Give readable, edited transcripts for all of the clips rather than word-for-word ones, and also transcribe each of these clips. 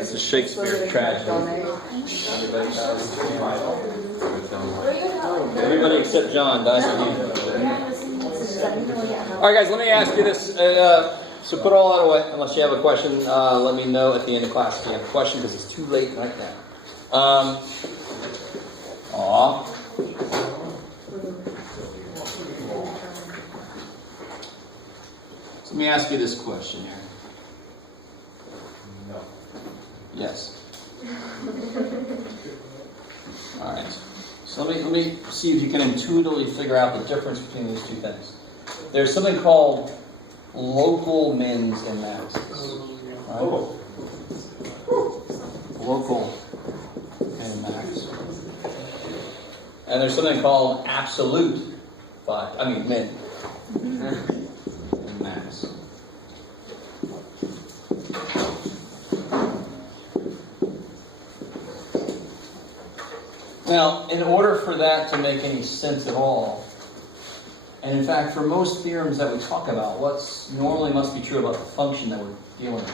It's a Shakespeare tragedy. Everybody except John dies at the end. All right, guys, let me ask you this. So put all that away, unless you have a question. Let me know at the end of class if you have a question, because it's too late right now. So let me ask you this question here. No. Yes. All right. So let me see if you can intuitively figure out the difference between these two things. There's something called local mins and maxes. Right? Local and max. And there's something called absolute min and max. Now, in order for that to make any sense at all, and in fact, for most theorems that we talk about, what's normally must be true about the function that we're dealing with?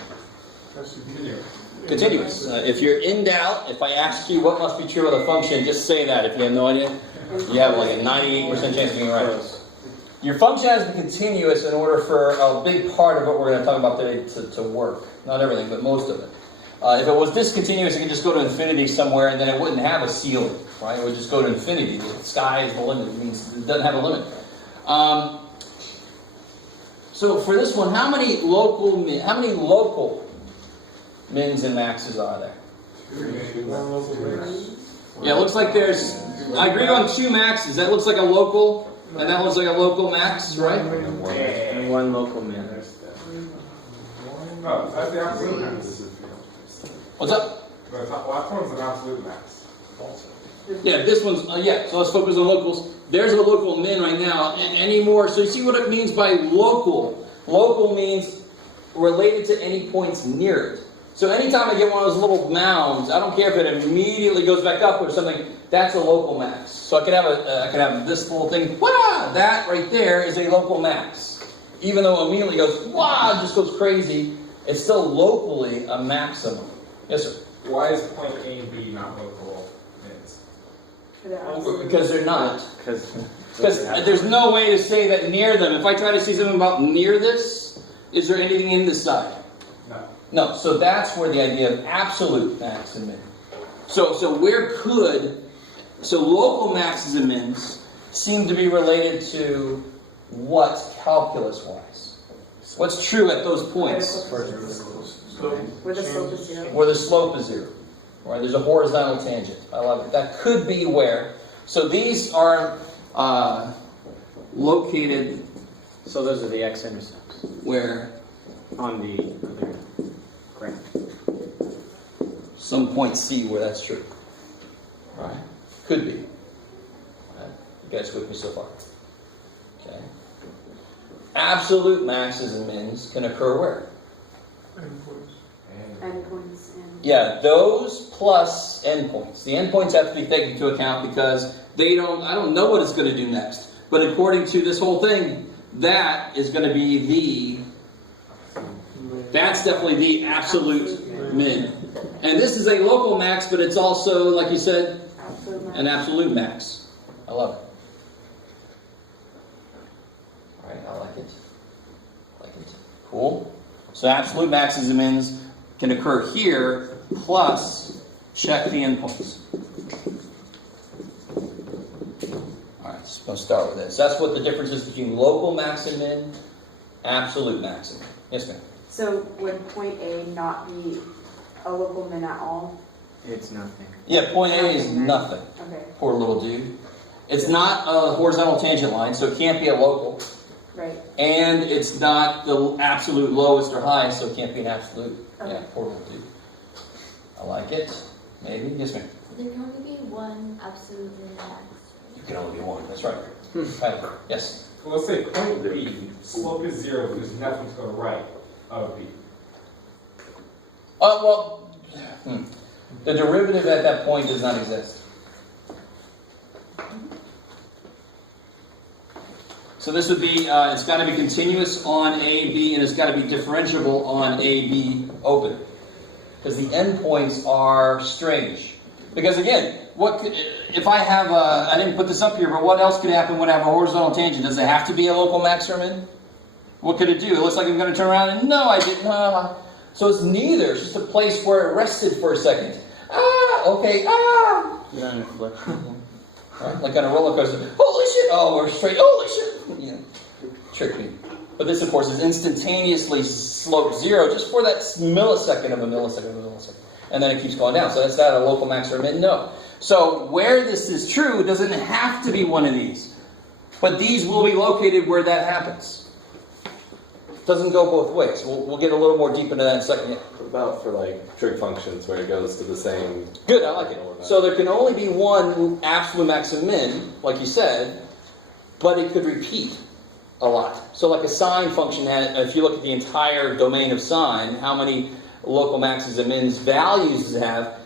Continuous. If you're in doubt, if I ask you what must be true about the function, just say that. If you have no idea, you have like a 98% chance of being right. Your function has to be continuous in order for a big part of what we're going to talk about today to work. Not everything, but most of it. If it was discontinuous, it could just go to infinity somewhere, and then it wouldn't have a ceiling, right? It would just go to infinity. The sky is the limit. It means it doesn't have a limit. So for this one, how many local mins and maxes are there? Yeah, it looks like there's. I agree on 2 maxes. That looks like a local, and that looks like a local max, right? And 1 local min. No, that's the absolute max. What's up? The last one's an absolute max. Yeah, this one's, so let's focus on locals. There's a local min right now. Any more? So you see what it means by local. Local means related to any points near it. So anytime I get one of those little mounds, I don't care if it immediately goes back up or something, that's a local max. So I could have this little thing, that right there is a local max. Even though it immediately goes, it just goes crazy, it's still locally a maximum. Yes, sir? Why is point A and B not local mins? Because they're not. Because there's no way to say that near them. If I try to say something about near this, is there anything in this side? No. So that's where the idea of absolute max and min. So local maxes and mins seem to be related to what calculus-wise? What's true at those points? Where the slope is 0. Where the slope is 0. Right? There's a horizontal tangent. I love it. That could be where. So these are located. So those are the x-intercepts. Where? On the other graph. Some point C where that's true. Right? Could be. Right? You guys with me so far? Okay. Absolute maxes and mins can occur where? Endpoints. Yeah, those plus endpoints. The endpoints have to be taken into account because I don't know what it's going to do next. But according to this whole thing, that is going to be that's definitely the absolute min. And this is a local max, but it's also, like you said, an absolute max. I love it. All right, I like it. Cool. So absolute maxes and mins can occur here, plus check the endpoints. All right, so let's start with this. That's what the difference is between local max and min, absolute max and min. Yes, ma'am. So would point A not be a local min at all? It's nothing. Yeah, point A is nothing. Okay. Poor little dude. It's not a horizontal tangent line, so it can't be a local. Right. And it's not the absolute lowest or highest, so it can't be an absolute. Okay. Yeah, poor little dude. I like it. Maybe. Yes, ma'am. There can only be one absolute min max. You can only be one. That's right. Tyler. Yes. So let's say point B, slope is 0, there's nothing to the right of B. The derivative at that point does not exist. So So this would be, it's got to be continuous on A, B, and it's got to be differentiable on A, B, open. Because the endpoints are strange. Because again, if I have I didn't put this up here, but what else could happen when I have a horizontal tangent? Does it have to be a local max or min? What could it do? It looks like I'm going to turn around and no, I didn't. So it's neither. It's just a place where it rested for a second. Okay, You're on a flexible. Right? Like on a roller coaster. Holy shit! Oh, we're straight. Holy shit! Tricked me. But this, of course, is instantaneously sloped 0 just for that millisecond of a millisecond of a millisecond. And then it keeps going down. So that's not a local max or min? No. So where this is true, it doesn't have to be one of these. But these will be located where that happens. It doesn't go both ways. We'll get a little more deep into that in a second. Yeah. What about for like trig functions where it goes to the same... Good, I like it. So there can only be one absolute max and min, like you said, but it could repeat a lot. So like a sine function, if you look at the entire domain of sine, how many local maxes and mins values does it have?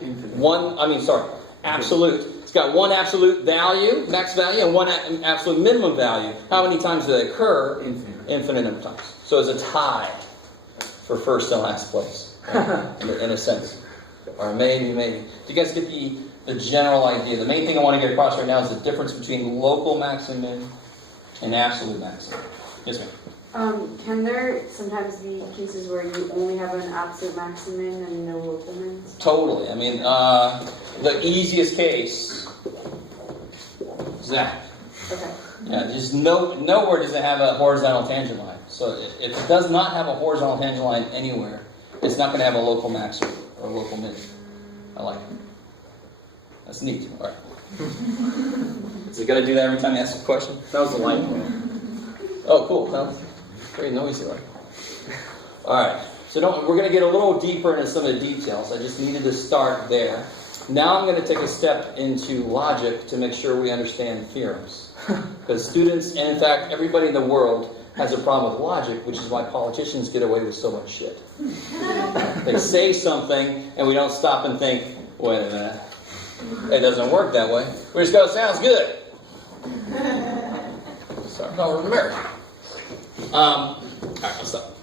Absolute. It's got one absolute value, max value, and one absolute minimum value. How many times do they occur? Infinite number of times. So it's a tie for first and last place, in a sense. Or maybe. Do you guys get the general idea? The main thing I want to get across right now is the difference between local max and min and absolute max. Yes, ma'am. Can there sometimes be cases where you only have an absolute maximum and no local mins? Totally. I mean, the easiest case is that. Okay. Yeah, there's nowhere does it have a horizontal tangent line. So if it does not have a horizontal tangent line anywhere, it's not going to have a local max or a local min. I like it. That's neat. All right. So you got to do that every time you ask a question? That was the light bulb. Oh, cool. Well, very noisy like. All right. So we're going to get a little deeper into some of the details. I just needed to start there. Now I'm going to take a step into logic to make sure we understand theorems. Because students, and in fact everybody in the world, has a problem with logic, which is why politicians get away with so much shit. They say something, and we don't stop and think, wait a minute, it doesn't work that way. We just go, sounds good. Sorry, no, we're married. All right, I'll stop.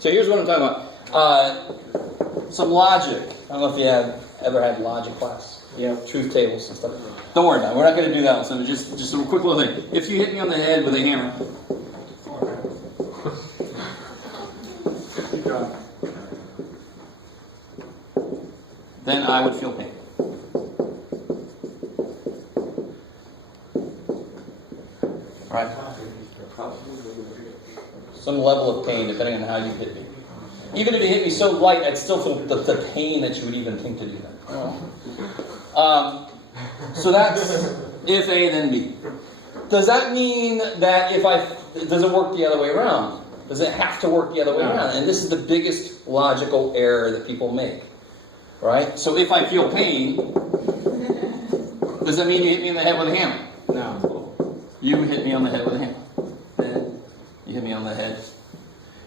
So here's what I'm talking about. Some logic. I don't know if you have ever had logic class. Yeah. Truth tables and stuff. Don't worry about it. We're not going to do that one. So just a quick little thing. If you hit me on the head with a hammer. Then I would feel pain. Right? Some level of pain, depending on how you hit me. Even if you hit me so light, I'd still feel the pain that you would even think to do that. So that's if A, then B. Does that mean that does it work the other way around? Does it have to work the other way around? And this is the biggest logical error that people make. Right? So if I feel pain, does that mean you hit me in the head with a hammer? No. You hit me on the head with a hammer. Then you hit me on the head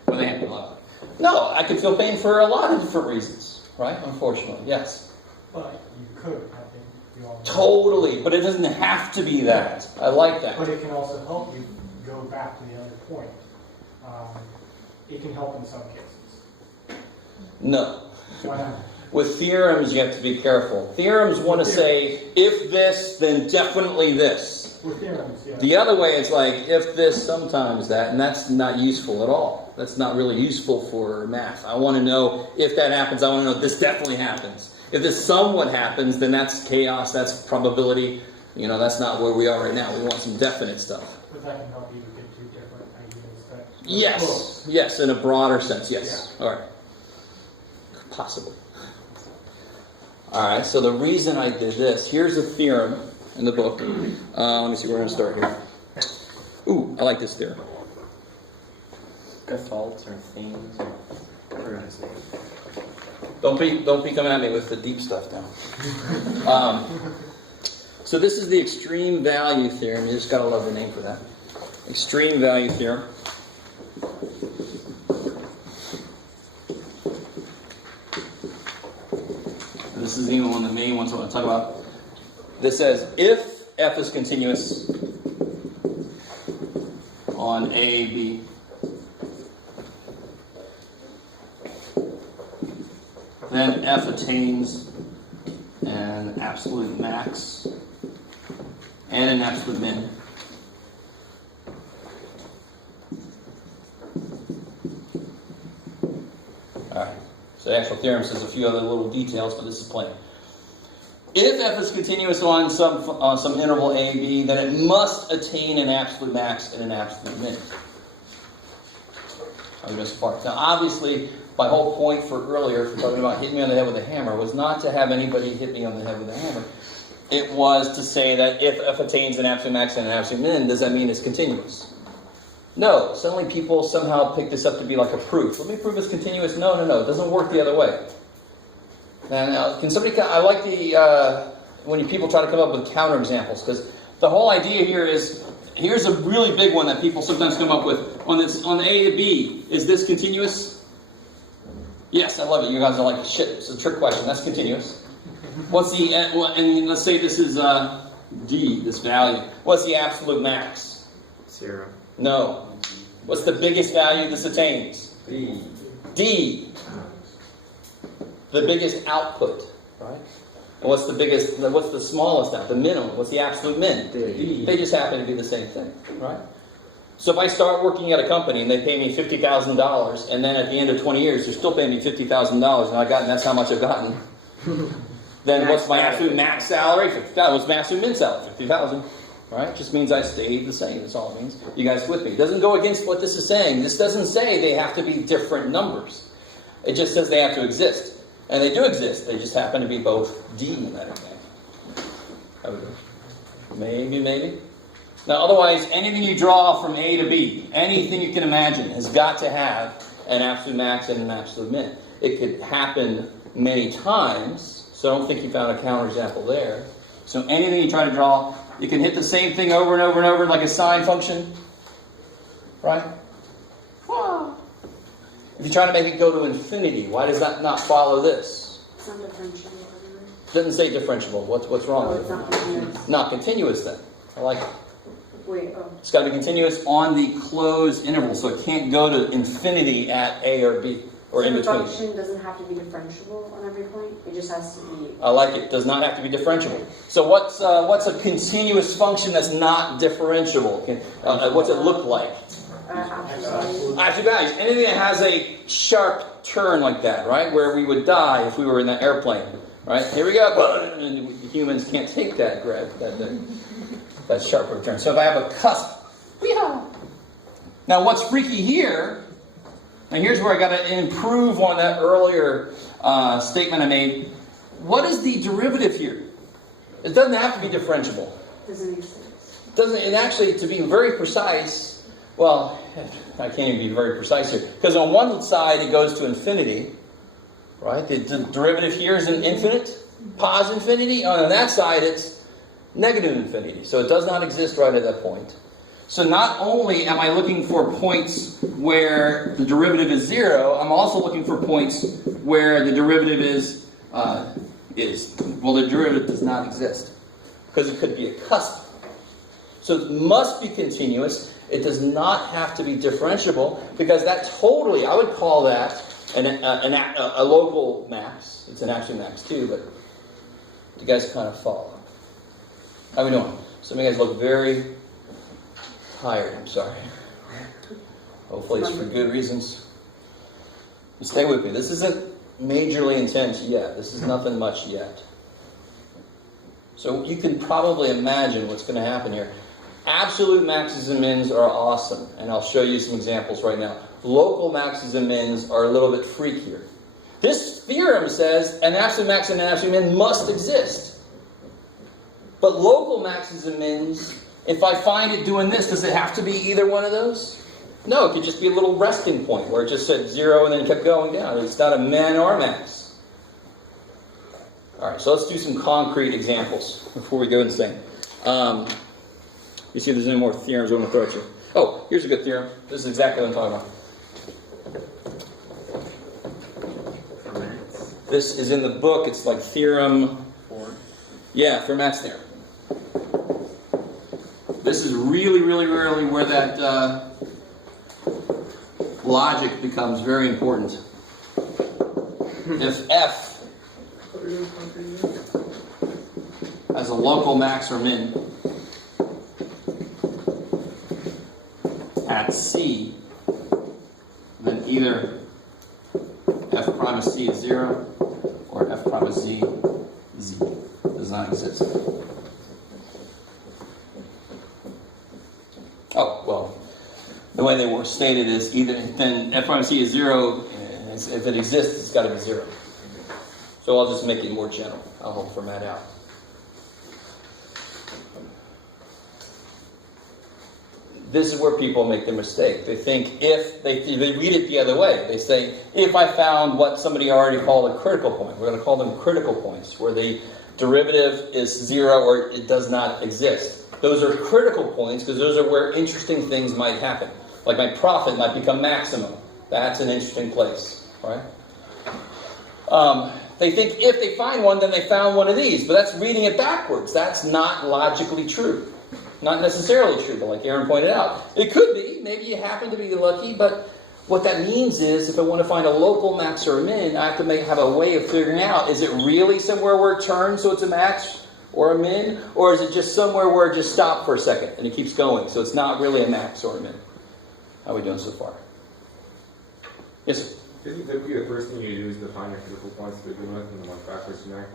with a hammer. No, I can feel pain for a lot of different reasons. Right? Unfortunately, yes. But you could have been. Totally, but it doesn't have to be that. I like that. But it can also help you go back to the other point. It can help in some cases. No. Why not? With theorems, you have to be careful. Theorems want to say, if this, then definitely this. With theorems, yeah. The other way is like, if this, sometimes that, and that's not useful at all. That's not really useful for math. I want to know if that happens. I want to know this definitely happens. If this somewhat happens, then that's chaos, that's probability. That's not where we are right now. We want some definite stuff. But that can help you get two different ideas. Yes, in a broader sense, yes. Yeah. All right. Possibly. All right, so the reason I did this, here's a theorem in the book. Let me see, we're going to start here. Ooh, I like this theorem. Gastalts or themes or I forgot his name. Don't be coming at me with the deep stuff now. So this is the extreme value theorem. You just got to love the name for that. Extreme value theorem. This is even one of the main ones I want to talk about. This says, if f is continuous, on A, B. Then F attains an absolute max and an absolute min. Alright, so the actual theorem says a few other little details, but this is plain. If F is continuous on some interval A, B, then it must attain an absolute max and an absolute min. Now obviously, my whole point for earlier, for talking about hitting me on the head with a hammer, was not to have anybody hit me on the head with a hammer. It was to say that if F attains an absolute max and an absolute min, does that mean it's continuous? No. Suddenly people somehow pick this up to be like a proof. Let me prove it's continuous. No. It doesn't work the other way. Now, can somebody? I like the when people try to come up with counterexamples, because the whole idea here is, here's a really big one that people sometimes come up with on A to B. Is this continuous? Yes, I love it. You guys are like, shit, it's a trick question. That's continuous. What's the, and let's say this is D, this value. What's the absolute max? 0. No. What's the biggest value this attains? B. D. The biggest output, right? And what's the smallest out? The minimum. What's the absolute min? D. They just happen to be the same thing, right? So if I start working at a company and they pay me $50,000, and then at the end of 20 years they're still paying me $50,000, and that's how much I've gotten, then what's my absolute max salary? $50,000. What's my absolute min salary? $50,000. Right? Just means I stayed the same. That's all it means. You guys with me? It doesn't go against what this is saying. This doesn't say they have to be different numbers. It just says they have to exist. And they do exist. They just happen to be both D and everything. Maybe. Now, otherwise, anything you draw from A to B, anything you can imagine, has got to have an absolute max and an absolute min. It could happen many times, so I don't think you found a counterexample there. So anything you try to draw, you can hit the same thing over and over and over like a sine function, right? If you try to make it go to infinity, why does that not follow this? It's not differentiable. It doesn't say differentiable. What's wrong Oh, with it's it? not continuous. Not continuous then. I like it. Wait, oh. It's got to be continuous on the closed interval, so it can't go to infinity at A or B, or in The between. function doesn't have to be differentiable on every point. It just has to be. I like it. Does not have to be differentiable. So what's a continuous function that's not differentiable? What's it look like? Absolute values. Anything that has a sharp turn like that, right? Where we would die if we were in that airplane, right? Here we go. And humans can't take that that sharp return. So if I have a cusp, now what's freaky here? Now here's where I got to improve on that earlier statement I made. What is the derivative here? It doesn't have to be differentiable. Doesn't make sense. Doesn't it? Actually, to be very precise. Well, I can't even be very precise here. Because on one side it goes to infinity, right? The derivative here is an infinite, pos infinity. On that side it's negative infinity. So it does not exist right at that point. So not only am I looking for points where the derivative is 0, I'm also looking for points where the derivative is. Well, the derivative does not exist. Because it could be a cusp. So it must be continuous. It does not have to be differentiable, because that totally, I would call that a local max. It's an absolute max too, but you guys kind of follow. How are we doing? Some of you guys look very tired. I'm sorry. Hopefully it's for good reasons. Stay with me. This isn't majorly intense yet. This is nothing much yet. So you can probably imagine what's going to happen here. Absolute maxes and mins are awesome, and I'll show you some examples right now. Local maxes and mins are a little bit freakier. This theorem says an absolute max and an absolute min must exist. But local maxes and mins, if I find it doing this, does it have to be either one of those? No, it could just be a little resting point where it just said 0 and then kept going down. It's not a min or a max. Alright, so let's do some concrete examples before we go insane. You see if there's any more theorems I want to throw at you. Oh, here's a good theorem. This is exactly what I'm talking about. For maths. This is in the book. It's like Theorem 4. Yeah, Fermat's theorem. This is really where that logic becomes very important. If F has a local max or min at C, then either F prime of C is 0 or F prime of Z does not exist. Oh, well, the way they were stated is either then F prime of C is 0, if it exists, it's got to be 0. So I'll just make it more general. I'll hold format out. This is where people make the mistake. They think if they read it the other way. They say, if I found what somebody already called a critical point, we're going to call them critical points, where the derivative is 0 or it does not exist. Those are critical points because those are where interesting things might happen. Like my profit might become maximum. That's an interesting place, right? They think if they find one, then they found one of these. But that's reading it backwards. That's not logically true. Not necessarily true, but like Aaron pointed out, it could be. Maybe you happen to be lucky, but what that means is if I want to find a local max or a min, I have to have a way of figuring out, is it really somewhere where it turns so it's a max or a min? Or is it just somewhere where it just stopped for a second and it keeps going, so it's not really a max or a min? How are we doing so far? Yes, sir? Isn't typically the first thing you do is define your critical points to begin with and then work backwards from there?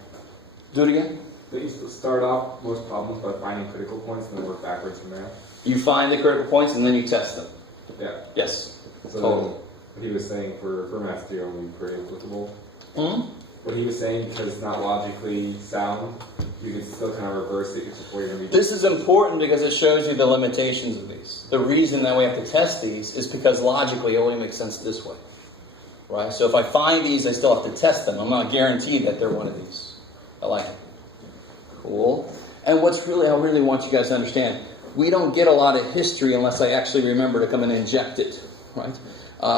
Do it again. They used to start off most problems by finding critical points and then work backwards from there. You find the critical points and then you test them. Yeah. Yes. So Totally. what he was saying for Fermat's theorem would be pretty applicable. Hmm? What he was saying, because it's not logically sound, you can still kind of reverse it before you're going to be... This is important because it shows you the limitations of these. The reason that we have to test these is because logically it only makes sense this way. Right? So if I find these, I still have to test them. I'm not guaranteed that they're one of these. I like it. Cool. And I really want you guys to understand, we don't get a lot of history unless I actually remember to come and inject it. Right?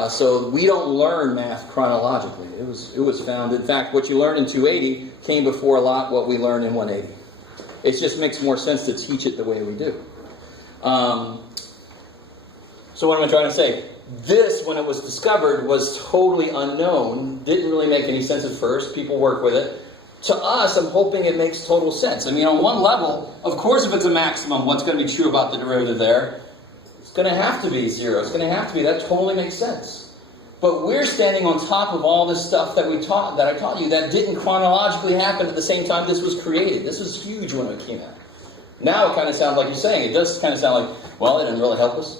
So we don't learn math chronologically. It was found. In fact, what you learned in 280 came before a lot what we learned in 180. It just makes more sense to teach it the way we do. So what am I trying to say? This, when it was discovered, was totally unknown. Didn't really make any sense at first. People work with it. To us, I'm hoping it makes total sense. I mean, on one level, of course, if it's a maximum, what's going to be true about the derivative there? It's going to have to be 0. It's going to have to be. That totally makes sense. But we're standing on top of all this stuff that I taught you that didn't chronologically happen at the same time this was created. This was huge when it came out. Now it kind of sounds like you're saying. It does kind of sound like, well, it didn't really help us.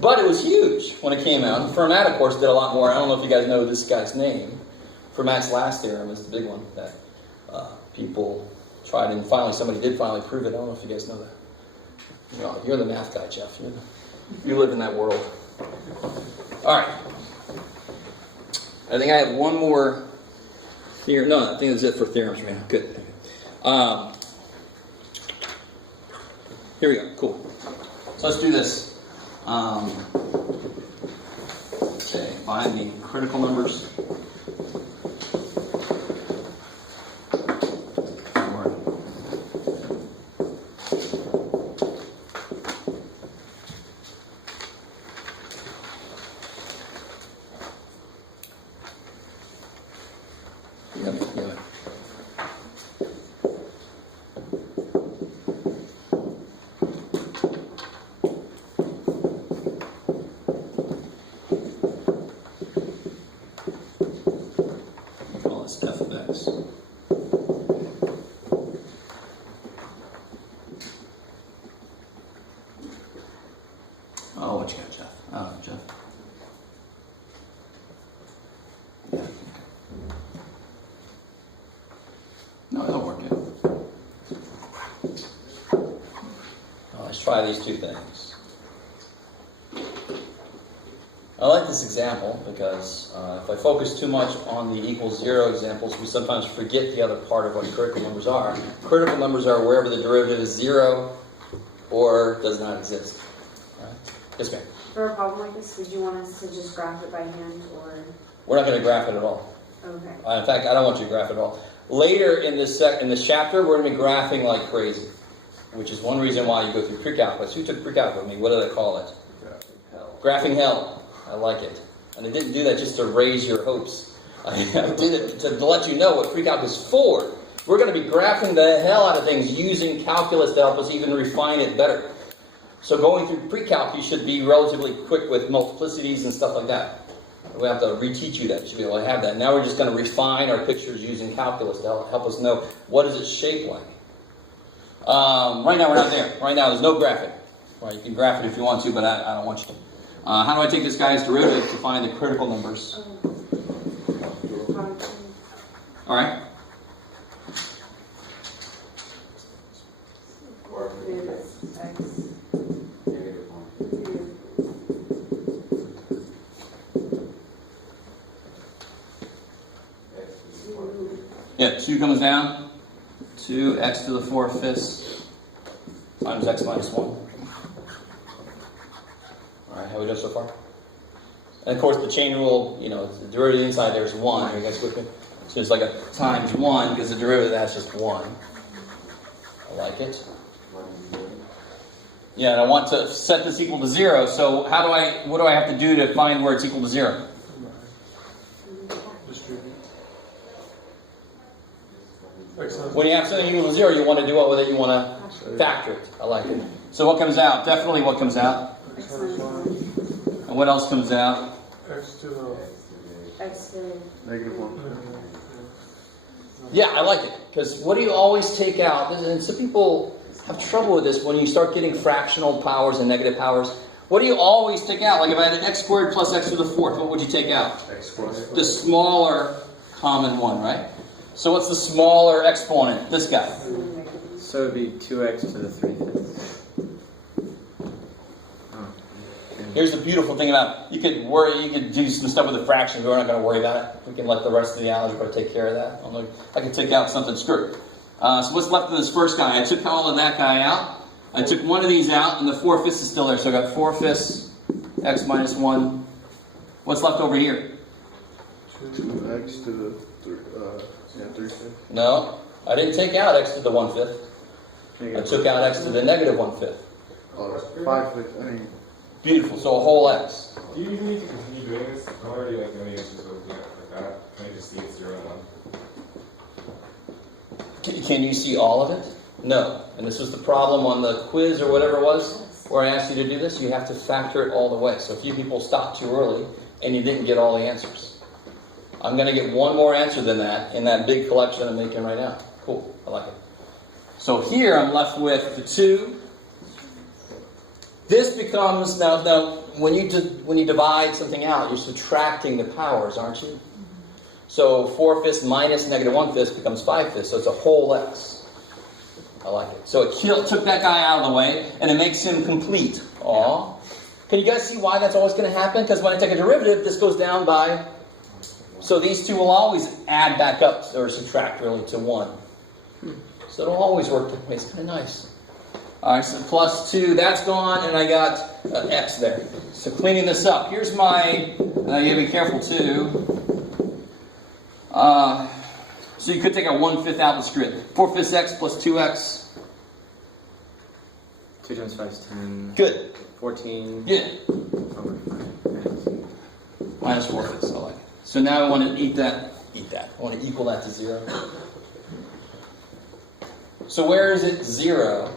But it was huge when it came out. And Fermat, of course, did a lot more. I don't know if you guys know this guy's name. Fermat's last theorem is the big one that people tried, and somebody did finally prove it. I don't know if you guys know that. You're the math guy, Jeff. You live in that world. All right. I think I have one more theorem. No, I think that's it for theorems right now. Good. Here we go. Cool. So let's do this. Okay, find the critical numbers. Oh, what you got, Jeff? Oh, Jeff. Yeah. No, it'll work it. Let's try these two things. I like this example because if I focus too much on the equals 0 examples, we sometimes forget the other part of what critical numbers are. Critical numbers are wherever the derivative is 0 or does not exist. Right? Yes, ma'am. For a problem like this, would you want us to just graph it by hand, or? We're not going to graph it at all. Okay. In fact, I don't want you to graph it at all. Later in this chapter, we're going to be graphing like crazy, which is one reason why you go through pre-calculus. Who took pre-calculus with me? What did I call it? Graphing hell. I like it. And I didn't do that just to raise your hopes. I did it to let you know what pre-calc is for. We're going to be graphing the hell out of things using calculus to help us even refine it better. So going through pre-calc, you should be relatively quick with multiplicities and stuff like that. We have to reteach you that. You should be able to have that. Now we're just going to refine our pictures using calculus to help us know what is it shaped like. Right now we're not there. Right now there's no graphing. Well, you can graph it if you want to, but I don't want you to. How do I take this guy's derivative to find the critical numbers? All right. Yeah, 2 comes down. 2x to the 4/5 times x minus 1. All right, how we doing so far? And of course, the chain rule, the derivative inside there is 1. Are you guys with me? So it's like a times 1 because the derivative of that's just 1. I like it. Yeah, and I want to set this equal to 0. So what do I have to do to find where it's equal to 0? When you have something equal to 0, you want to do what with it? You want to factor it. I like it. So what comes out? Definitely what comes out. And what else comes out? X to the negative 1. Yeah, I like it. Because what do you always take out? And some people have trouble with this when you start getting fractional powers and negative powers. What do you always take out? Like if I had an x squared plus x to the 4th, what would you take out? X squared. The smaller common one, right? So what's the smaller exponent? This guy. So it would be 2x to the 3/5. Here's the beautiful thing about you could do some stuff with the fractions, but we're not going to worry about it. We can let the rest of the algebra take care of that. I can take out something, screw it. So what's left of this first guy? I took all of that guy out. I took one of these out, and the 4/5 is still there. So I got 4/5 x minus 1. What's left over here? 2x to the 3/5. No, I didn't take out x to the 1/5. I took out x to the negative 1/5. 5/5. Beautiful. So a whole x. Do you even need to continue doing this? I'm already like doing answers like that. Can I just see it's 0 and 1? Can you see all of it? No. And this was the problem on the quiz or whatever it was, where I asked you to do this. You have to factor it all the way. So a few people stopped too early, and you didn't get all the answers. I'm going to get one more answer than that in that big collection I'm making right now. Cool. I like it. So here I'm left with the 2. This becomes, now when you divide something out, you're subtracting the powers, aren't you? So 4/5 minus negative 1/5 becomes 5/5, so it's a whole x. I like it. So it took that guy out of the way, and it makes him complete. Aw. Can you guys see why that's always going to happen? Because when I take a derivative, this goes down by... So these two will always add back up, or subtract really, to 1. So it'll always work that way. It's kind of nice. Alright, so plus 2, that's gone, and I got x there. So cleaning this up. Here's my... you gotta be careful too. So you could take a 1/5 out of the grid. 4/5 x plus 2x. 2 times 5 is 10. Good. 14. Yeah. Over 5. Minus 4/5, I like it. So now I want to eat that. I want to equal that to 0. So where is it 0?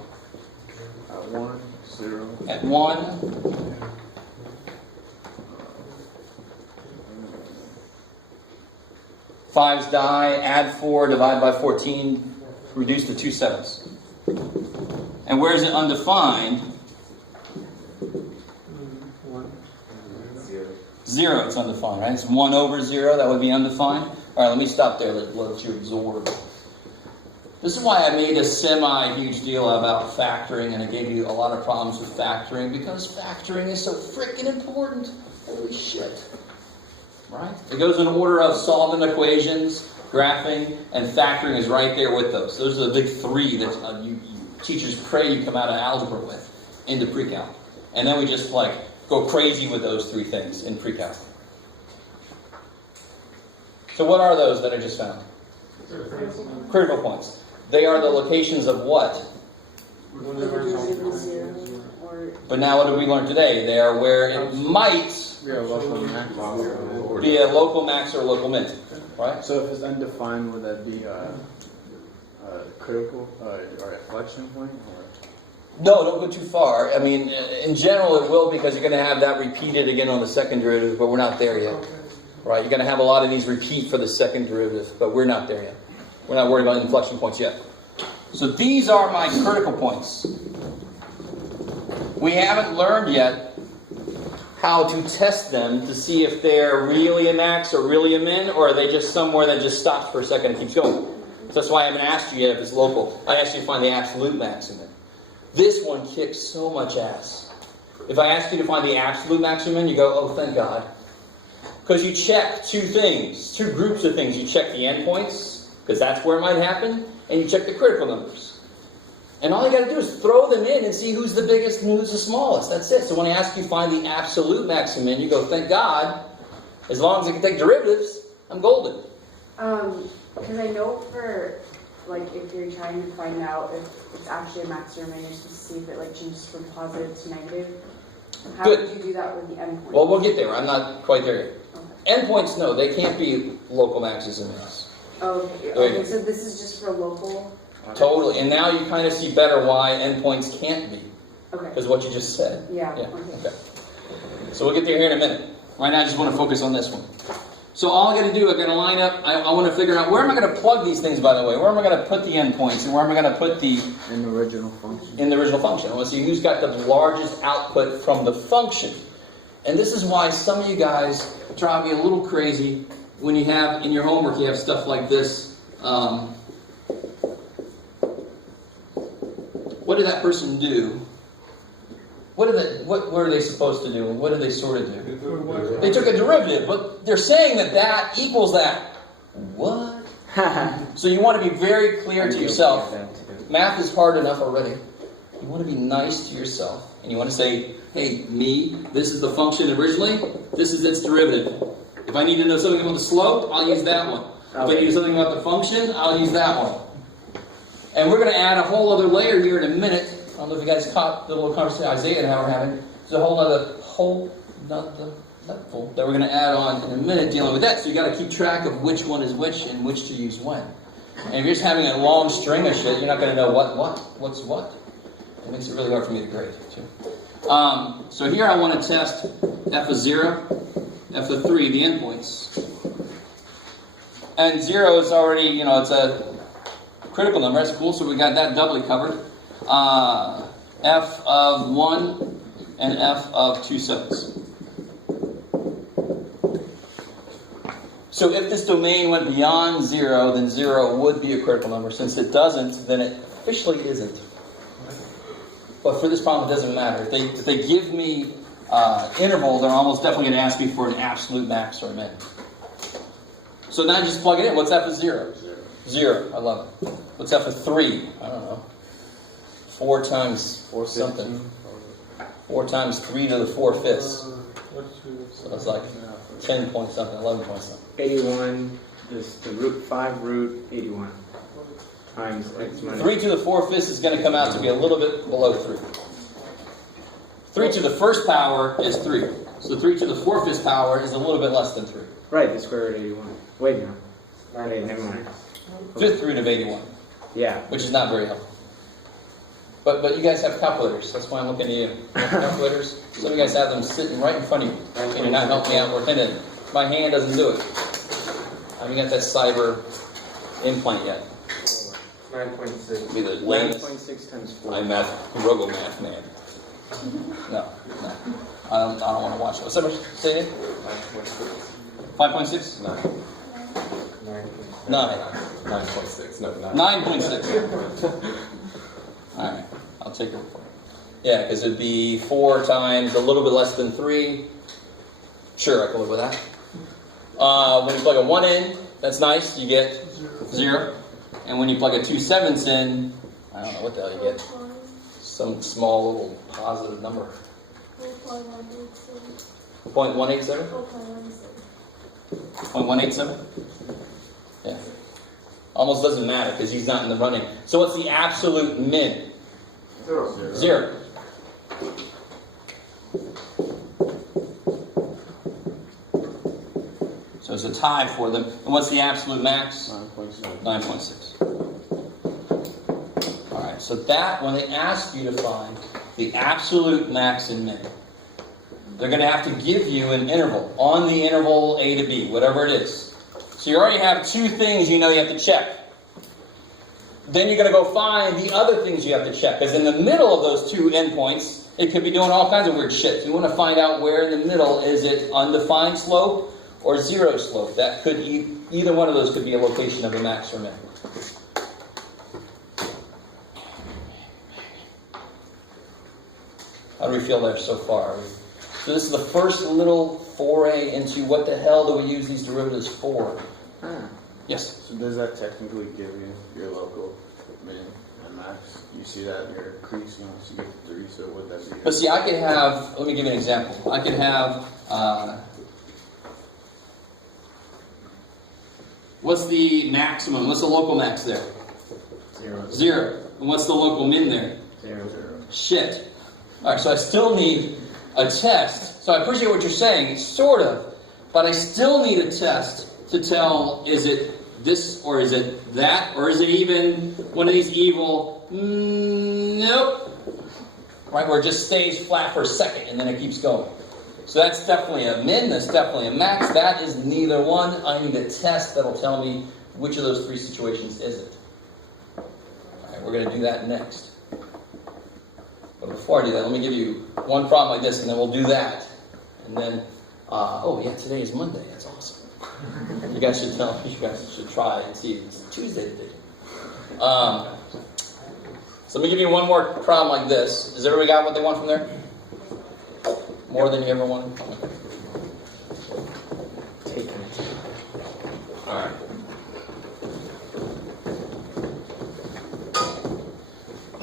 At 1, 0. At 1. Fives die, add 4, divide by 14, reduce to 2 7ths. And where is it undefined? 0, it's undefined, right? It's 1 over 0, that would be undefined. All right, let me stop there, let you absorb. This is why I made a semi-huge deal about factoring, and I gave you a lot of problems with factoring, because factoring is so freaking important. Holy shit. Right? It goes in order of solving equations, graphing, and factoring is right there with those. Those are the big 3 that you teachers pray you come out of algebra with into pre-calc. And then we just go crazy with those 3 things in pre-calc. So what are those that I just found? Critical points. They are the locations of what? But now what did we learn today? They are where it might We have local max. Be a local max or a local min, right? So if it's undefined, would that be critical or inflection point? Or? No, don't go too far. I mean, in general it will, because you're going to have that repeated again on the second derivative, but we're not there yet. Right? You're going to have a lot of these repeat for the second derivative, but we're not there yet. We're not worried about inflection points yet. So these are my critical points. We haven't learned yet how to test them to see if they're really a max or really a min, or are they just somewhere that just stops for a second and keeps going. So that's why I haven't asked you yet if it's local. I asked you to find the absolute maximum. This one kicks so much ass. If I ask you to find the absolute maximum, you go, oh, thank God. Because you check two things, two groups of things. You check the endpoints, because that's where it might happen, and you check the critical numbers. And all you got to do is throw them in and see who's the biggest and who's the smallest. That's it. So when I ask you to find the absolute maximum, you go, thank God. As long as I can take derivatives, I'm golden. Because I know for, like, if you're trying to find out if it's actually a max or a min, you're supposed to see if it, like, changes from positive to negative. How Good. would you do that with the endpoint? Well, we'll get there. I'm not quite there yet. Endpoints, no, they can't be local maxes and mins. Okay, There you go. so this is just for local? Totally. And now you kind of see better why endpoints can't be. Okay. Because what you just said. Yeah. Yeah. Okay. Okay. So we'll get there here in a minute. Right now I just want to focus on this one. So all I got to do, I've got to line up, I want to figure out, where am I going to plug these things, by the way? Where am I going to put the endpoints? And where am I going to put the... In the original function. In the original function. I want to see who's got the largest output from the function. And this is why some of you guys drive me a little crazy when you have, in your homework, you have stuff like this. What did that person do? What were they supposed to do? And what did they sort of do? They took a derivative, but they're saying that that equals that. What? So you want to be very clear to yourself. Math is hard enough already. You want to be nice to yourself. And you want to say, hey, me, this is the function originally. This is its derivative. If I need to know something about the slope, I'll use that one. If I need to know something about the function, I'll use that one. And we're going to add a whole other layer here in a minute. I don't know if you guys caught the little conversation Isaiah and how we're having. There's a whole other level that we're going to add on in a minute dealing with that. So you got to keep track of which one is which and which to use when. And if you're just having a long string of shit, you're not going to know what's what. It makes it really hard for me to grade, too. So here I want to test f of 0, f of 3, the endpoints. And 0 is already, it's a critical number. That's cool, so we got that doubly covered. F of 1 and f of 2 sevens. So if this domain went beyond 0, then 0 would be a critical number. Since it doesn't, then it officially isn't. But for this problem, it doesn't matter. If they give me interval, they're almost definitely going to ask me for an absolute max or a min. So now just plug it in. What's f of 0? 0. I love it. What's f of 3? I don't know. 4 times 4 something. 4 times 3 to the 4/5. So that's like 10 point something, 11 point something. 81 is the root 5 root 81 times x minus 3 to the 4/5 is going to come out to be a little bit below 3. 3 to the first power is 3. So 3 to the 4/5 power is a little bit less than 3. Right, the square root of 81. Wait, no. Wait, never mind. 5th root of 81, Yeah. which is not very helpful. But you guys have calculators. That's why I'm looking at you. Calculators. Some of you guys have them sitting right in front of you. And you're not helping me out working it. My hand doesn't do it. I haven't got that cyber implant yet. 9.6. Be the lamest. 9.6 times 4. I'm Rogo math man. No. I don't want to watch it. What's that much? Say it? 5.6? 9. 9.6. No, 9. 9.6. Alright, I'll take your word for it. Yeah, because it'd be 4 times a little bit less than 3. Sure, I can live with that. When you plug a 1 in, that's nice, you get 0. And when you plug a 2 7ths in, I don't know what the hell you get. Some small little positive number. 0.187? 0.187? Yeah. Almost doesn't matter because he's not in the running. So what's the absolute min? 0. 0. So it's a tie for them. And what's the absolute max? 9.6. 9.6. All right, so that, when they ask you to find the absolute max and min, they're going to have to give you an interval on the interval A to B, whatever it is. So you already have two things you know you have to check. Then you're going to go find the other things you have to check. Because in the middle of those two endpoints, it could be doing all kinds of weird shit. So you want to find out where in the middle, is it undefined slope or zero slope? That could either one of those could be a location of a max or min. How do we feel there so far? So this is the first little foray into what the hell do we use these derivatives for? Yes? So does that technically give you your local min and max? You see that in your crease once you get to 3, so would that be? But see, I could have, let me give you an example. I could have, what's the maximum? What's the local max there? 0. 0. And what's the local min there? 0. Shit. Alright, so I still need a test. So I appreciate what you're saying, sort of. But I still need a test to tell, is it this or is it that? Or is it even one of these evil, nope. Right, where it just stays flat for a second and then it keeps going. So that's definitely a min, that's definitely a max. That is neither one. I need a test that'll tell me which of those three situations is it. Alright, we're going to do that next. But before I do that, let me give you one problem like this, and then we'll do that. And then, oh yeah, today is Monday. That's awesome. You guys should try and see. It's Tuesday today. So let me give you one more problem like this. Has everybody got what they want from there? More than you ever wanted? Take it. All right.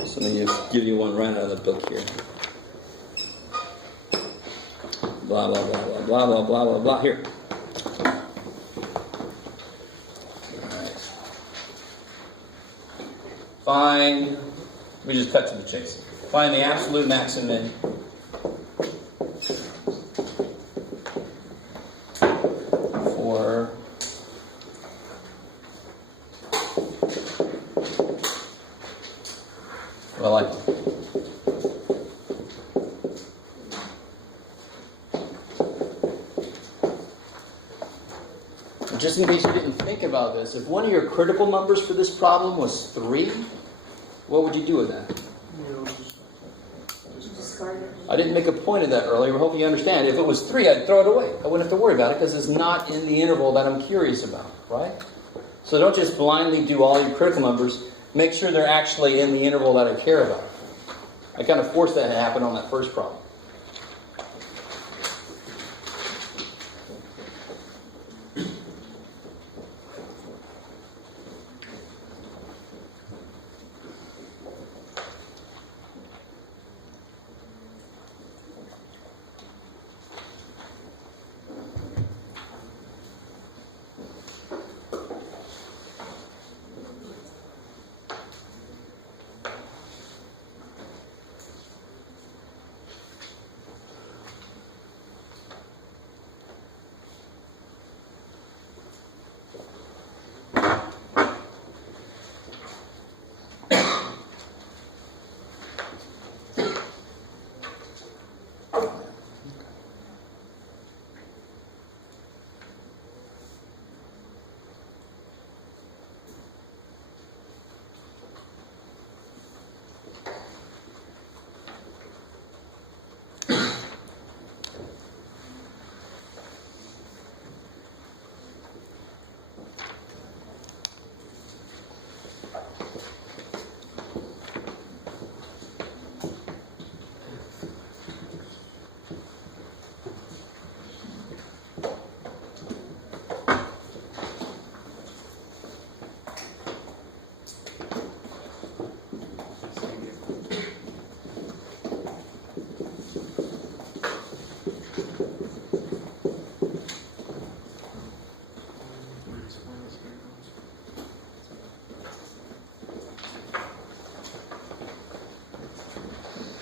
So let me just give you one right out of the book here. Blah, blah, blah, blah, blah, blah, blah, blah, blah. Here. Alright. Find, we just cut to the chase. Find the absolute max and min for well, like just in case you didn't think about this, if one of your critical numbers for this problem was 3, what would you do with that? Discard it. I didn't make a point of that earlier. We're hoping you understand. If it was 3, I'd throw it away. I wouldn't have to worry about it because it's not in the interval that I'm curious about, right? So don't just blindly do all your critical numbers. Make sure they're actually in the interval that I care about. I kind of forced that to happen on that first problem.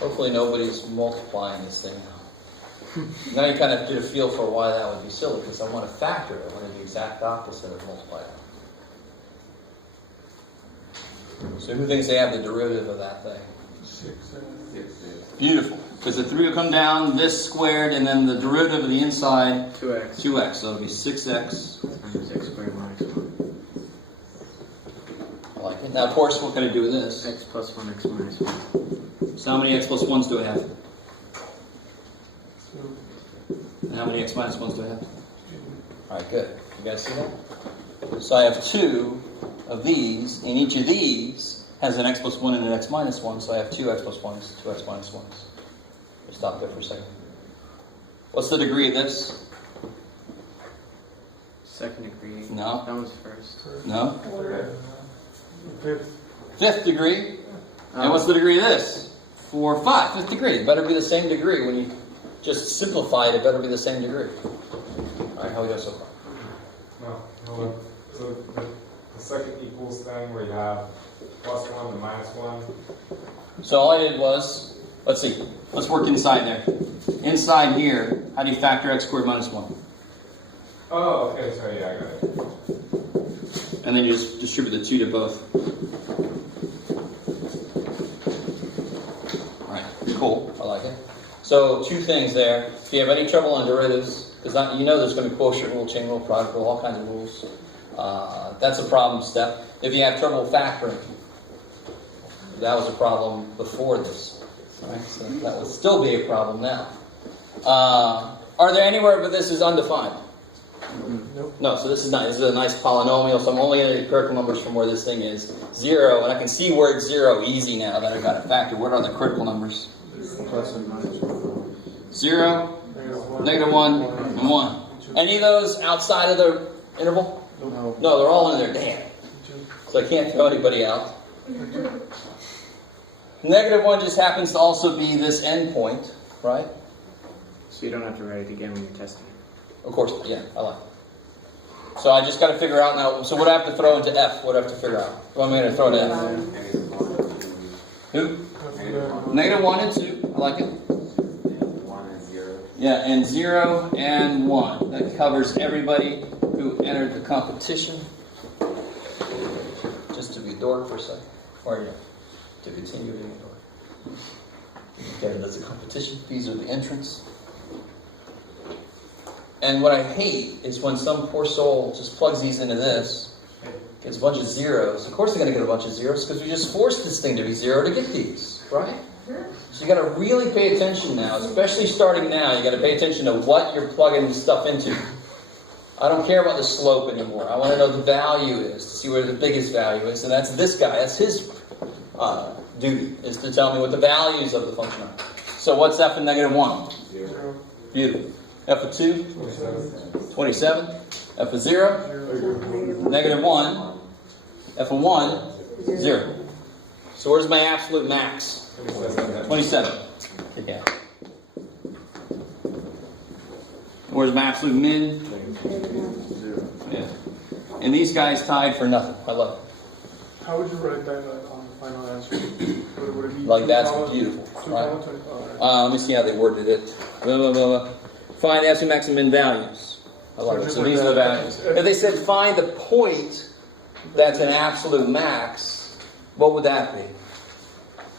Hopefully nobody's multiplying this thing now. Now you kind of get a feel for why that would be silly, because I want to factor it. I want to do the exact opposite of multiply it. So who thinks they have the derivative of that thing? 6. Beautiful. Because the 3 will come down, this squared, and then the derivative of the inside, 2x 2x. So it'll be 6x. times x squared minus 1. I like it. Now, of course, what can I do with this? X plus 1, x minus 1. So how many x plus 1s do I have? And how many x minus 1s do I have? All right, good. You guys see that? So I have 2 of these, and each of these has an x plus 1 and an x minus 1, so I have 2 x plus 1s, 2 x minus 1s. Let's stop there for a second. What's the degree of this? Second degree. No. That was first. No? Fifth. 5th degree. And what's the degree of this? 4, 5. 5th degree. It better be the same degree. When you just simplify it, it better be the same degree. All right, how we go so far? No. So the second equals thing where you have plus 1 and minus 1. So all I did was, let's see, let's work inside there. Inside here, how do you factor x squared minus 1? Oh, okay, sorry, yeah, I got it. And then you just distribute the 2 to both. Alright, cool, I like it. So 2 things there. If you have any trouble on derivatives, because you know there's going to be quotient rule, chain rule, product rule, all kinds of rules. That's a problem step. If you have trouble factoring, that was a problem before this. Right? So that would still be a problem now. Are there anywhere where this is undefined? Nope. No, so this is not. This is a nice polynomial, so I'm only going to get critical numbers from where this thing is. 0, and I can see where it's 0 easy now that I've got it factored. What are the critical numbers? Plus and minus 1. 0, -1, and 1. Any of those outside of the interval? No. No, they're all in there. Damn. So I can't throw anybody out. -1 just happens to also be this endpoint, right? So you don't have to write it again when you're testing it. Of course, yeah, I like it. So I just got to figure out now, so what do I have to throw into F? What do I have to figure out? What am I going to throw into F? Who? -1 and 2. I like it. 1 and 0. Yeah, and 0 and 1. That covers everybody who entered the competition. Just to be a dork for a second. Or, yeah, to continue being a dork. Okay, that's a competition. These are the entrants. And what I hate is when some poor soul just plugs these into this, gets a bunch of zeros. Of course they're going to get a bunch of zeros because we just forced this thing to be 0 to get these, right? So you got to really pay attention now, especially starting now. You got to pay attention to what you're plugging stuff into. I don't care about the slope anymore. I want to know the value is, to see where the biggest value is, and that's this guy. That's his duty, is to tell me what the values of the function are. So what's f in -1? 0. Beautiful. F of 2? 27. F of 0? -1. F of 1? 0. So where's my absolute max? 27. Yeah. Where's my absolute min? 0. Yeah. And these guys tied for nothing. I love it. How would you write that on the final answer? Would it be Like, that's 2 beautiful, right? comma 2? Alright. Let me see how they worded it. Blah, blah, blah, blah. Find the absolute max and min values. I love it. So these are the values. If they said find the point that's an absolute max, what would that be?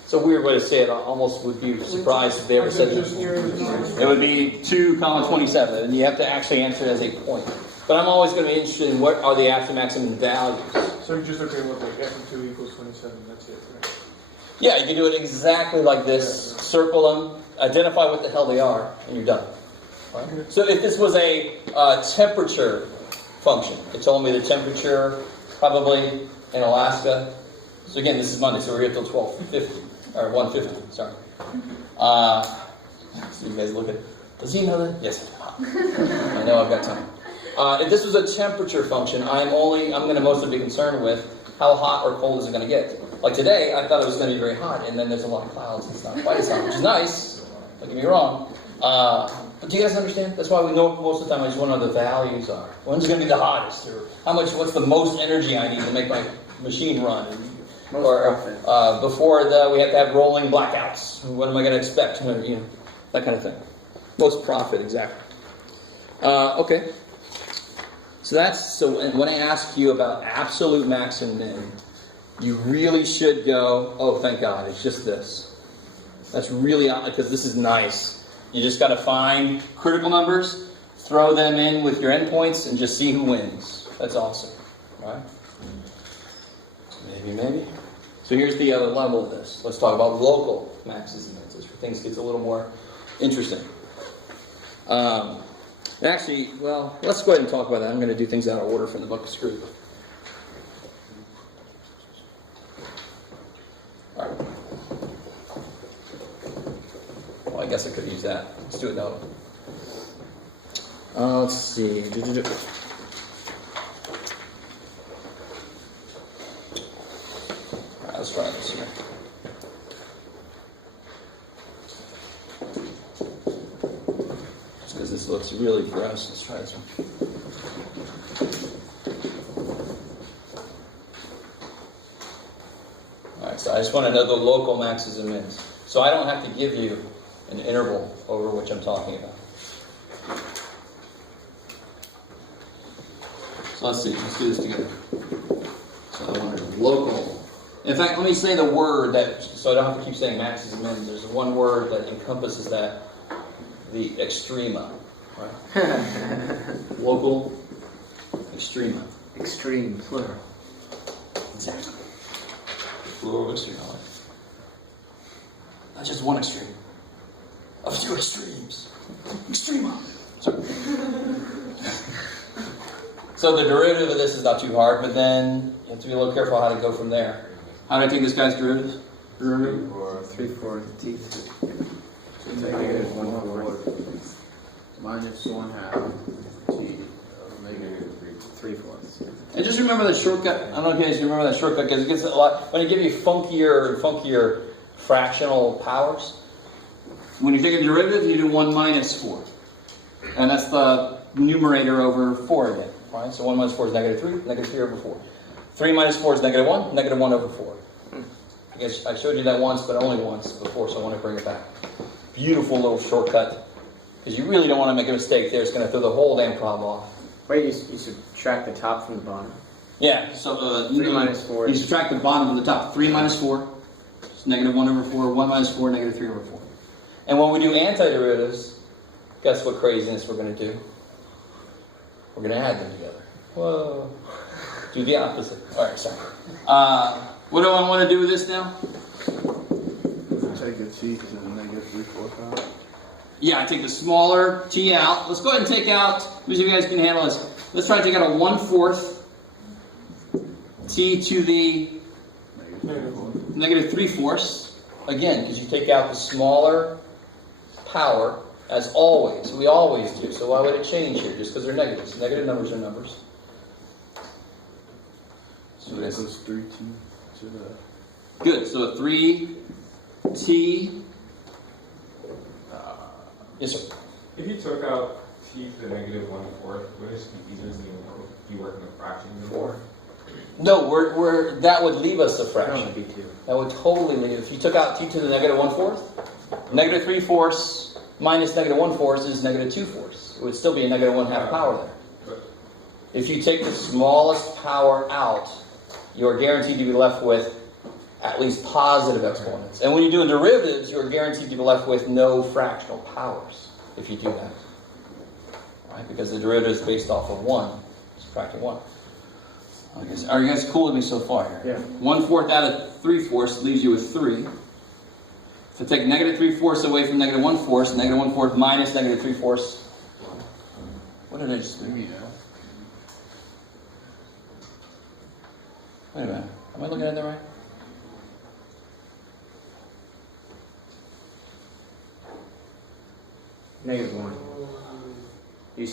It's a weird way to say it. I almost would be surprised if they ever said this. It would be 2, 27, and you have to actually answer it as a point. But I'm always going to be interested in what are the absolute maximum values. So you're just okay with like f of 2 equals 27, that's it, right? Yeah, you can do it exactly like this. Circle them, identify what the hell they are, and you're done. Right? So if this was a temperature function, it told me the temperature probably in Alaska. So again, this is Monday, so we're here till 12:50 or 1:50. Sorry. So you guys look at. Does he know that? Yes, I know. I've got time. If this was a temperature function, I'm going to mostly be concerned with how hot or cold is it going to get. Like today, I thought it was going to be very hot, and then there's a lot of clouds. It's not quite as hot, which is nice. Don't get me wrong. But do you guys understand? That's why we know most of the time I just want to know the values are. When's going to be the hottest? Or what's the most energy I need to make my machine run? Or before we have to have rolling blackouts. What am I going to expect? That kind of thing. Most profit, exactly. Okay. So when I ask you about absolute max and min, you really should go, oh, thank God, it's just this. That's really, because this is nice. You just got to find critical numbers, throw them in with your endpoints, and just see who wins. That's awesome. Right? Maybe. So here's the other level of this. Let's talk about local maxes and mins. This where things get a little more interesting. Actually, well, let's go ahead and talk about that. I'm going to do things out of order from the book of Screw. All right. Well, I guess I could use that. Let's do it that way. Let's see. All right, let's try this here. Because this looks really gross. Let's try this one. Alright, so I just want to know the local maxes and mins. So I don't have to give you an interval over which I'm talking about. So let's see. Let's do this together. So I want local. In fact, let me say the word that, so I don't have to keep saying maxes and mins. There's one word that encompasses that. The extrema, right? Local extrema. Extreme, plural. Exactly. Plural extreme. Not just one extreme. A few extremes. Extrema. Sorry. So the derivative of this is not too hard, but then you have to be a little careful how to go from there. How do I take this guy's derivative? 3/4 t. Negative 1/4 minus 1/2 t of negative 3/4. And just remember that shortcut. I don't know if you guys remember that shortcut because it gets a lot. When you give you funkier fractional powers, when you take a derivative, you do 1 minus 4. And that's the numerator over 4 again. Right? So 1 minus 4 is negative 3, negative 3 over 4. 3 minus 4 is negative 1, negative 1 over 4. I guess I showed you that once, but only once before, so I want to bring it back. Beautiful little shortcut. Because you really don't want to make a mistake there. It's going to throw the whole damn problem off. Wait, you subtract the top from the bottom. Yeah, so 3 minus 4. You subtract the bottom from the top. 3 minus 4 is negative 1 over 4. 1 minus 4, negative 3 over 4. And when we do antiderivatives, guess what craziness we're going to do? We're going to add them together. Whoa. Do the opposite. All right, sorry. What do I want to do with this now? Take a t because it's a negative 3/4 power. Yeah, I take the smaller t out. Let's go ahead and take out, let me see if you guys can handle this. Let's try to take out a 1/4 t to the negative 3/4. Again, because you take out the smaller power, as always. We always do. So why would it change here? Just because they're negatives. Negative numbers are numbers. So this is 3t to the... Good. So a 3t. Yes, sir. If you took out t to the negative 1/4, would it just be easier to be working with fractions anymore? No, that would leave us a That fraction. would be 2. That would totally leave. If you took out t to the negative 1/4, negative 3/4 minus negative 1/4 is negative 2/4. It would still be a negative 1/2 power there. If you take the smallest power out, you're guaranteed to be left with at least positive exponents. And when you're doing derivatives, you're guaranteed to be left with no fractional powers if you do that. Right? Because the derivative is based off of 1, subtracting 1. Are you guys cool with me so far here? Yeah. 1/4 out of 3/4 leaves you with 3. If I take negative 3/4 away from negative 1/4, negative 1/4 minus negative 3/4. What did I just do? Wait a minute. Am I looking at that right? Negative 1. You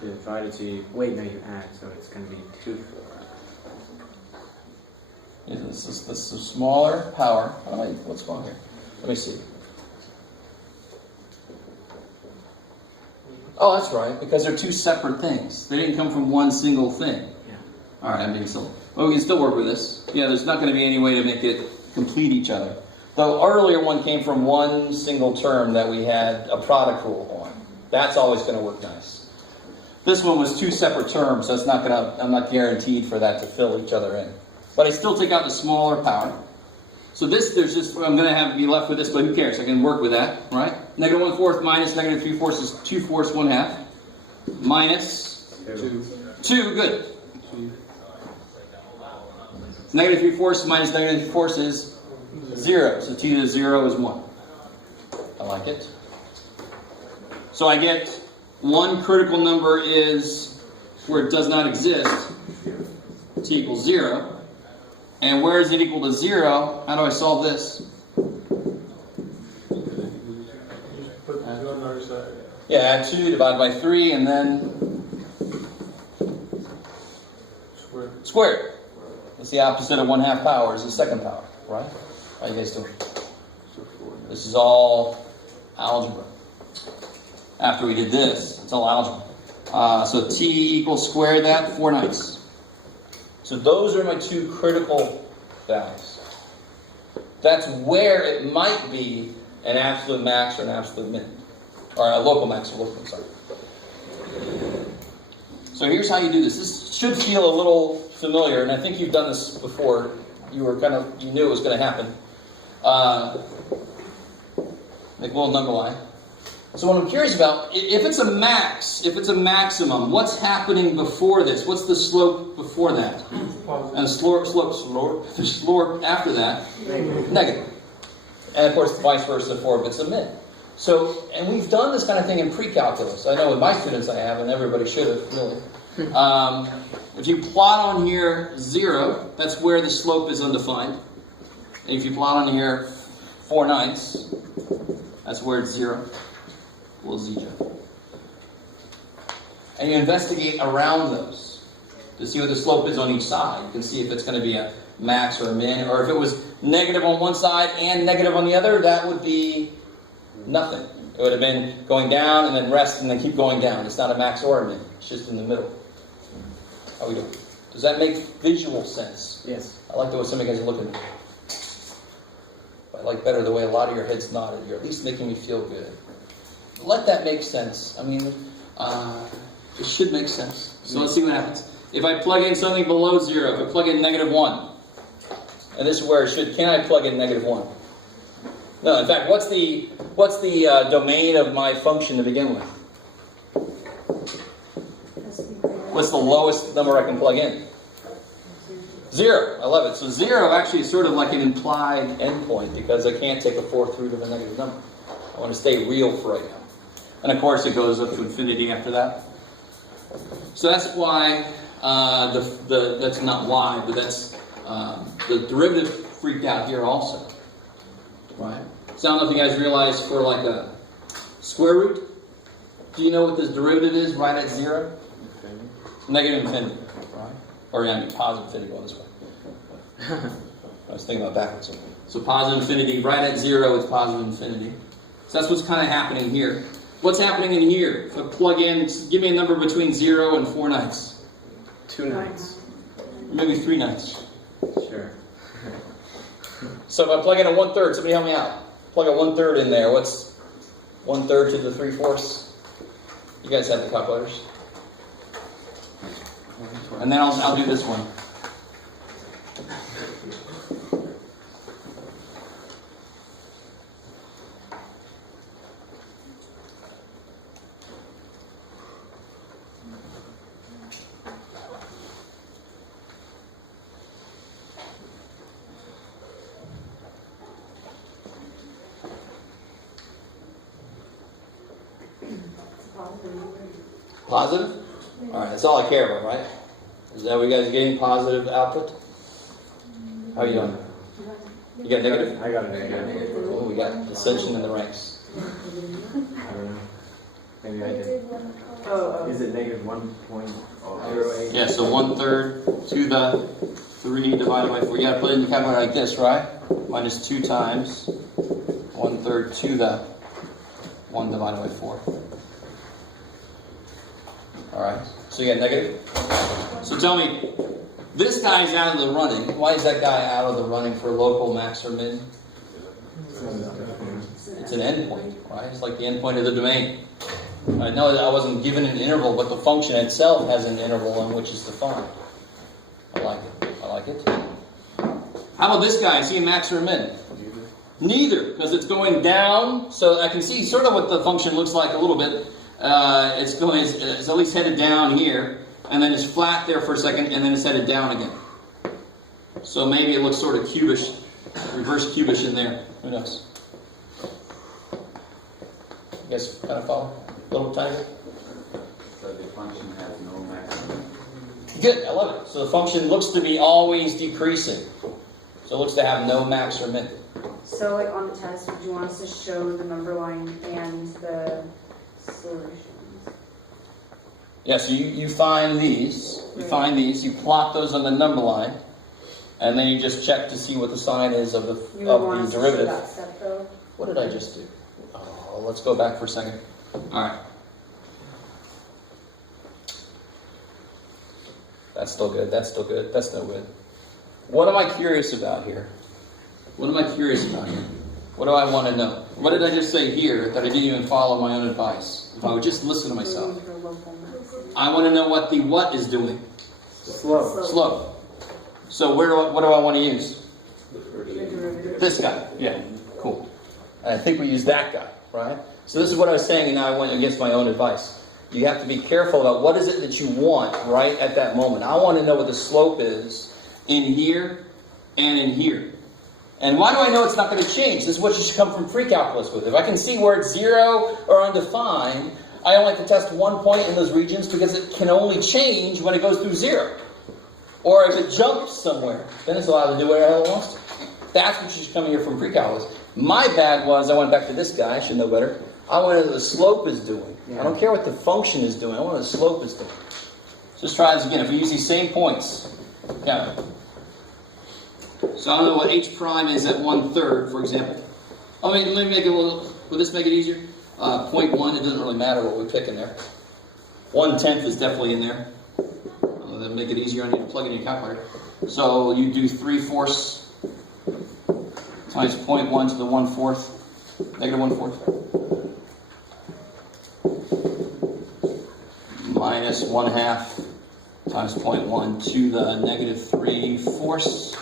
divide it to... Wait, no, you add, so it's going to be 2/4. Yeah, this is a smaller power. What's going on here? Let me see. Oh, that's right, because they're two separate things. They didn't come from one single thing. Yeah. All right, I'm being silly. Well, we can still work with this. Yeah, there's not going to be any way to make it complete each other. The earlier one came from one single term that we had a product rule on. That's always going to work nice. This one was two separate terms, so I'm not guaranteed for that to fill each other in. But I still take out the smaller power. So I'm going to be left with this, but who cares? I can work with that, right? Negative 1/4 minus negative 3/4 is 2/4 1/2. Minus 2, good. Negative 3/4 minus negative 3/4 is 0. So t to the 0 is 1. I like it. So I get one critical number is where it does not exist. T equals 0. And where is it equal to 0? How do I solve this? Put 2 on the other side. Yeah, add 2, divide by 3, and then squared. What's the opposite of 1/2 power? Is the second power, right? How you guys doing? This is all algebra. After we did this, it's all algebra. So t equals square that, 4/9. So those are my two critical values. That's where it might be an absolute max or an absolute min. Or a local max or local min, sorry. So here's how you do this. This should feel a little familiar, and I think you've done this before. You knew it was going to happen. Make a little number line. So what I'm curious about, if it's a max, if it's a maximum, what's happening before this? What's the slope before that? And the slope after that? Negative. And of course, vice versa for if it's a min. So, and we've done this kind of thing in pre-calculus. I know with my students I have, and everybody should have, really. If you plot on here 0, that's where the slope is undefined. And if you plot on here 4/9, that's where it's 0. We'll zeta. And you investigate around those to see what the slope is on each side. You can see if it's going to be a max or a min, or if it was negative on one side and negative on the other, that would be nothing. It would have been going down and then rest and then keep going down. It's not a max or a min. It's just in the middle. How we doing? Does that make visual sense? Yes. I like the way some of you guys are looking at me. I like better the way a lot of your heads nodded. You're at least making me feel good. Let that make sense. I mean, it should make sense. So let's see what happens. If I plug in something below 0, if I plug in negative 1, and this is where it should, can I plug in negative 1? No, in fact, what's the domain of my function to begin with? What's the lowest number I can plug in? 0. I love it. So 0 actually is sort of like an implied endpoint because I can't take a 4th root of a negative number. I want to stay real for right now. And of course it goes up to infinity after that. So that's why, that's not why, but that's, the derivative freaked out here also. Right? So I don't know if you guys realize for like a square root, do you know what this derivative is right at 0? Infinity. Negative infinity, right? Or yeah, I mean positive infinity, go this way. I was thinking about backwards. So positive infinity, right at 0 is positive infinity. So that's what's kind of happening here. What's happening in here? If I plug in, give me a number between 0 and 4/9. 2/9. Maybe 3/9. Sure. So if I plug in a 1/3, somebody help me out. Plug a 1/3 in there. What's 1/3 to the 3/4? You guys have the calculators. And then I'll do this one. Positive? Alright, that's all I care about, right? Is that what you guys are getting? Positive output? How are you doing? You got negative? I got a negative. Oh, we got dissension in the ranks. I don't know. Maybe I did. Oh. Is it negative 1.08? Yeah, so 1/3 to the 3 divided by 4. You gotta put it in the calculator like this, right? Minus 2 times 1/3 to the 1 divided by 4. Alright, so you got negative. So tell me, this guy's out of the running. Why is that guy out of the running for local max or min? It's an endpoint, right? It's like the endpoint of the domain. I know that I wasn't given an interval, but the function itself has an interval in which it's defined. I like it. I like it. How about this guy? Is he a max or a min? Neither, because it's going down. So I can see sort of what the function looks like a little bit. It's at least headed down here, and then it's flat there for a second, and then it's headed down again. So maybe it looks sort of cubish, reverse cubish in there. Who knows? You guys kind of follow? A little tiny bit? So the function has no maximum. Good, I love it. So the function looks to be always decreasing. So it looks to have no max or min. So like on the test, would you want us to show the number line and the solutions? Yeah, so you find these. You find these. You plot those on the number line. And then you just check to see what the sign is of the derivative. That step, though? What did I just do? Oh, let's go back for a second. All right. That's still good. That's still good. That's no good. What am I curious about here? What am I curious about here? What do I want to know? What did I just say here that I didn't even follow my own advice? If I would just listen to myself. I want to know what the what is doing. Slope. Slope. So what do I want to use? This guy. Yeah. Cool. I think we use that guy, right? So this is what I was saying, and now I went against my own advice. You have to be careful about what is it that you want right at that moment. I want to know what the slope is in here and in here. And why do I know it's not going to change? This is what you should come from pre-calculus with. If I can see where it's 0 or undefined, I only have to test one point in those regions because it can only change when it goes through 0. Or if it jumps somewhere, then it's allowed to do whatever the hell it wants to. That's what you should come here from pre-calculus. My bad was I went back to this guy. I should know better. I want to know what the slope is doing. Yeah. I don't care what the function is doing. I want to know what the slope is doing. So let's try this again. If we use these same points. Yeah. So I don't know what h prime is at 1/3, for example. Let me make it a little. Will this make it easier? 0.1. It doesn't really matter what we pick in there. 1/10 is definitely in there. That'll make it easier on you to plug in your calculator. So you do 3/4 times 0.1 to the 1/4, negative 1/4, minus 1/2 times 0.1 to the negative 3/4.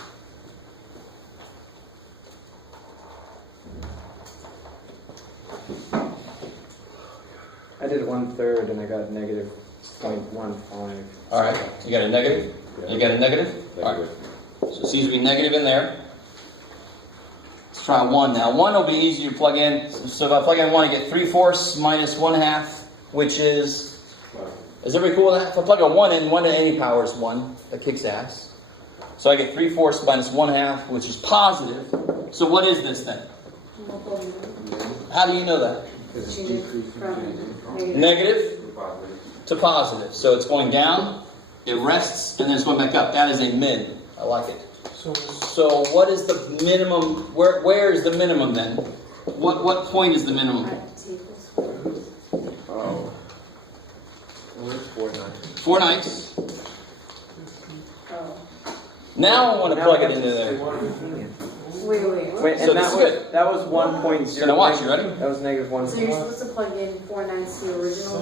I did 1/3 and I got negative 0.15. All right, you got a negative? You got a negative? All right. So it seems to be negative in there. Let's try 1 now. 1 will be easy to plug in. So if I plug in 1, I get 3/4 minus 1/2, which is everybody cool with that? If I plug a 1 in, 1 to any power is 1. That kicks ass. So I get 3/4 minus 1/2, which is positive. So what is this then? How do you know that? Negative to positive. So it's going down, it rests, and then it's going back up. That is a min. I like it. So what is the minimum? Where is the minimum then? What point is the minimum? Oh. Where's 4 nights? 4 nights. Now I want to plug it into there. Wait, and So that this is was, good. that was 1.0. Now watch, you ready? That was negative 1. So you're supposed to plug in 4 nights to the original